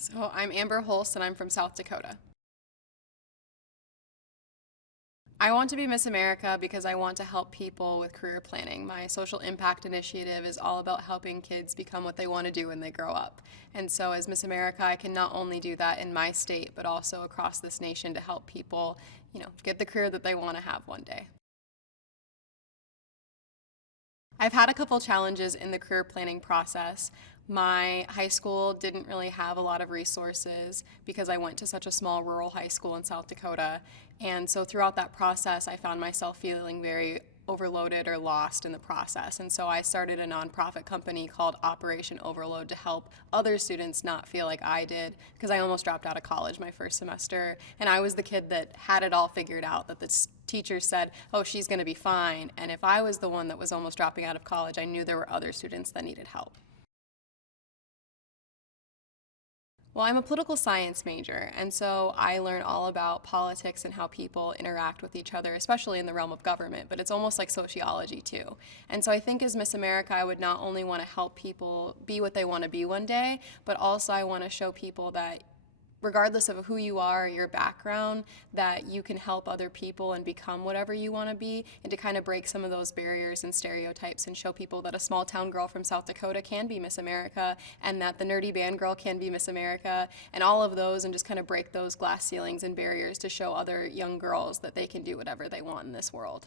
So I'm Amber Hulse and I'm from South Dakota. I want to be Miss America because I want to help people with career planning. My social impact initiative is all about helping kids become what they want to do when they grow up. And so as Miss America, I can not only do that in my state, but also across this nation to help people, get the career that they want to have one day. I've had a couple challenges in the career planning process. My high school didn't really have a lot of resources because I went to such a small rural high school in South Dakota. And so throughout that process, I found myself feeling very overloaded or lost in the process. And so I started a nonprofit company called Operation Overload to help other students not feel like I did, because I almost dropped out of college my first semester. And I was the kid that had it all figured out, that the teacher said, oh, she's going to be fine. And if I was the one that was almost dropping out of college, I knew there were other students that needed help. Well, I'm a political science major, and so I learn all about politics and how people interact with each other, especially in the realm of government, but it's almost like sociology too. And so I think as Miss America, I would not only want to help people be what they want to be one day, but also I want to show people that regardless of who you are, your background, that you can help other people and become whatever you want to be, and to kind of break some of those barriers and stereotypes and show people that a small town girl from South Dakota can be Miss America, and that the nerdy band girl can be Miss America, and all of those, and just kind of break those glass ceilings and barriers to show other young girls that they can do whatever they want in this world.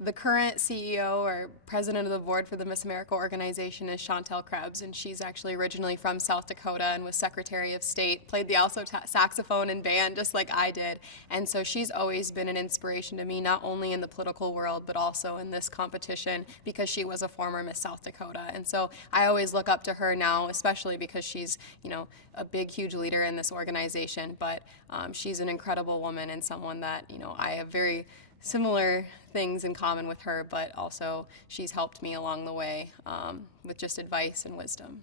The current CEO or president of the board for the Miss America organization is Chantel Krebs, and she's actually originally from South Dakota and was Secretary of State, played the alto saxophone in band just like I did. And so she's always been an inspiration to me, not only in the political world, but also in this competition, because she was a former Miss South Dakota. And so I always look up to her now, especially because she's, a big, huge leader in this organization. But she's an incredible woman and someone that, I have very similar things in common with her, but also she's helped me along the way with just advice and wisdom.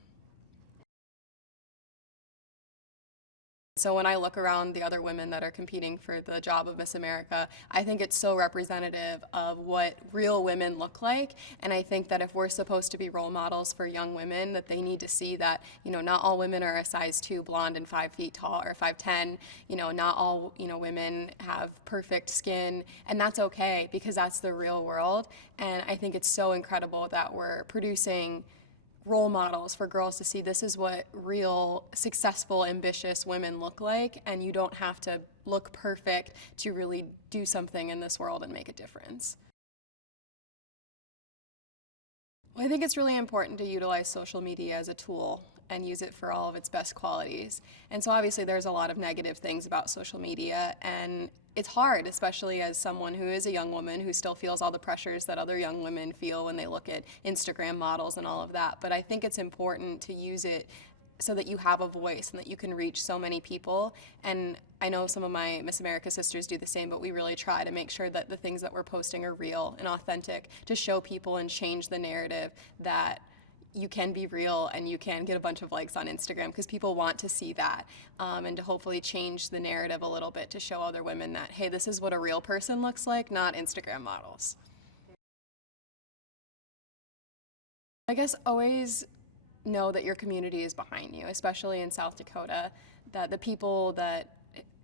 So when I look around the other women that are competing for the job of Miss America, I think it's so representative of what real women look like. And I think that if we're supposed to be role models for young women, that they need to see that, not all women are a size 2 blonde and 5 feet tall or 5'10". Not all, women have perfect skin, and that's okay, because that's the real world. And I think it's so incredible that we're producing role models for girls to see this is what real successful, ambitious women look like, and you don't have to look perfect to really do something in this world and make a difference. Well, I think it's really important to utilize social media as a tool and use it for all of its best qualities. And so obviously there's a lot of negative things about social media, and it's hard, especially as someone who is a young woman who still feels all the pressures that other young women feel when they look at Instagram models and all of that. But I think it's important to use it so that you have a voice and that you can reach so many people. And I know some of my Miss America sisters do the same, but we really try to make sure that the things that we're posting are real and authentic, to show people and change the narrative that you can be real and you can get a bunch of likes on Instagram, because people want to see that, and to hopefully change the narrative a little bit to show other women that, hey, this is what a real person looks like, not Instagram models. I guess always know that your community is behind you, especially in South Dakota, that the people that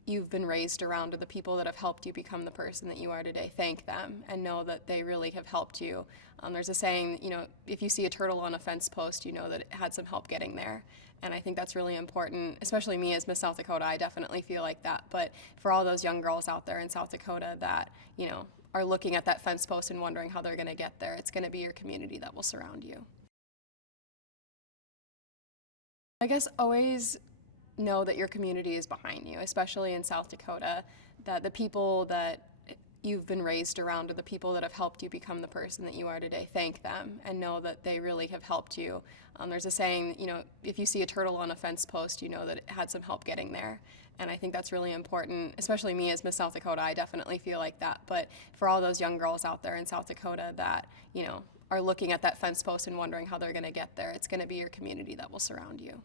you've been raised around, or the people that have helped you become the person that you are today, thank them and know that they really have helped you. There's a saying, if you see a turtle on a fence post, you know that it had some help getting there. And I think that's really important, especially me as Miss South Dakota. I definitely feel like that. But for all those young girls out there in South Dakota that, are looking at that fence post and wondering how they're going to get there, it's going to be your community that will surround you. I guess always know that your community is behind you, especially in South Dakota, that the people that you've been raised around, or the people that have helped you become the person that you are today, thank them and know that they really have helped you. There's a saying, if you see a turtle on a fence post, you know that it had some help getting there. And I think that's really important, especially me as Miss South Dakota. I definitely feel like that. But for all those young girls out there in South Dakota that, are looking at that fence post and wondering how they're going to get there, it's going to be your community that will surround you. I guess always know that your community is behind you, especially in South Dakota, that the people that you've been raised around, or the people that have helped you become the person that you are today, thank them and know that they really have helped you. There's a saying, if you see a turtle on a fence post, you know that it had some help getting there. And I think that's really important, especially me as Miss South Dakota. I definitely feel like that. But for all those young girls out there in South Dakota that, are looking at that fence post and wondering how they're going to get there, it's going to be your community that will surround you.